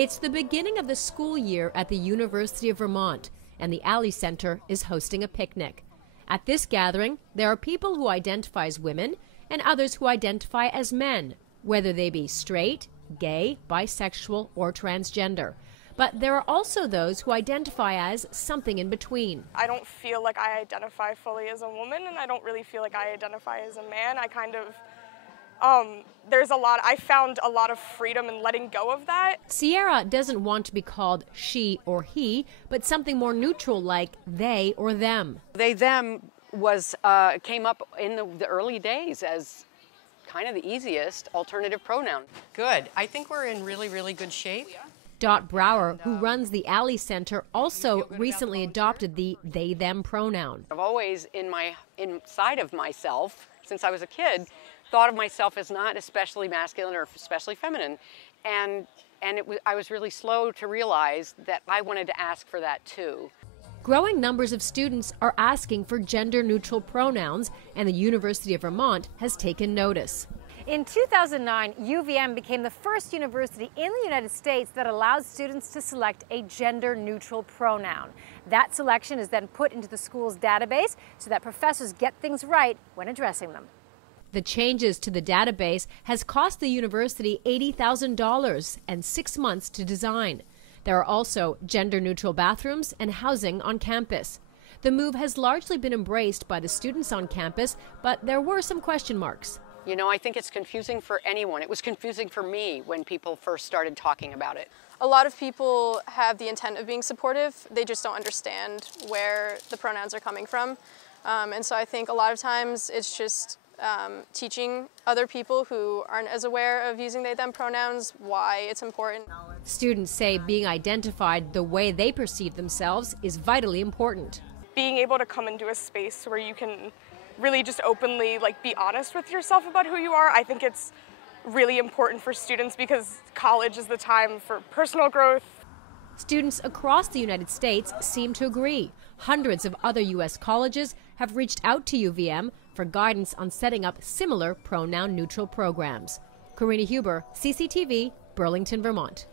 It's the beginning of the school year at the University of Vermont, and the Alley Center is hosting a picnic. At this gathering, there are people who identify as women and others who identify as men, whether they be straight, gay, bisexual, or transgender. But there are also those who identify as something in between. I don't feel like I identify fully as a woman, and I don't really feel like I identify as a man. I found a lot of freedom in letting go of that. Sierra doesn't want to be called she or he, but something more neutral like they or them. They, them came up in the early days as kind of the easiest alternative pronoun. Good. I think we're in really, really good shape. Dot Brower, who runs the Alley Center, also recently adopted the they-them pronoun. I've always, inside of myself, since I was a kid, thought of myself as not especially masculine or especially feminine. And I was really slow to realize that I wanted to ask for that too. Growing numbers of students are asking for gender-neutral pronouns, and the University of Vermont has taken notice. In 2009, UVM became the first university in the United States that allows students to select a gender-neutral pronoun. That selection is then put into the school's database so that professors get things right when addressing them. The changes to the database has cost the university $80,000 and 6 months to design. There are also gender-neutral bathrooms and housing on campus. The move has largely been embraced by the students on campus, but there were some question marks. You know, I think it's confusing for anyone. It was confusing for me when people first started talking about it. A lot of people have the intent of being supportive. They just don't understand where the pronouns are coming from. And so I think a lot of times it's just teaching other people who aren't as aware of using they, them pronouns why it's important. Students say being identified the way they perceive themselves is vitally important. Being able to come into a space where you can really just openly be honest with yourself about who you are, I think it's really important for students because college is the time for personal growth. Students across the United States seem to agree. Hundreds of other U.S. colleges have reached out to UVM for guidance on setting up similar pronoun-neutral programs. Karina Huber, CCTV, Burlington, Vermont.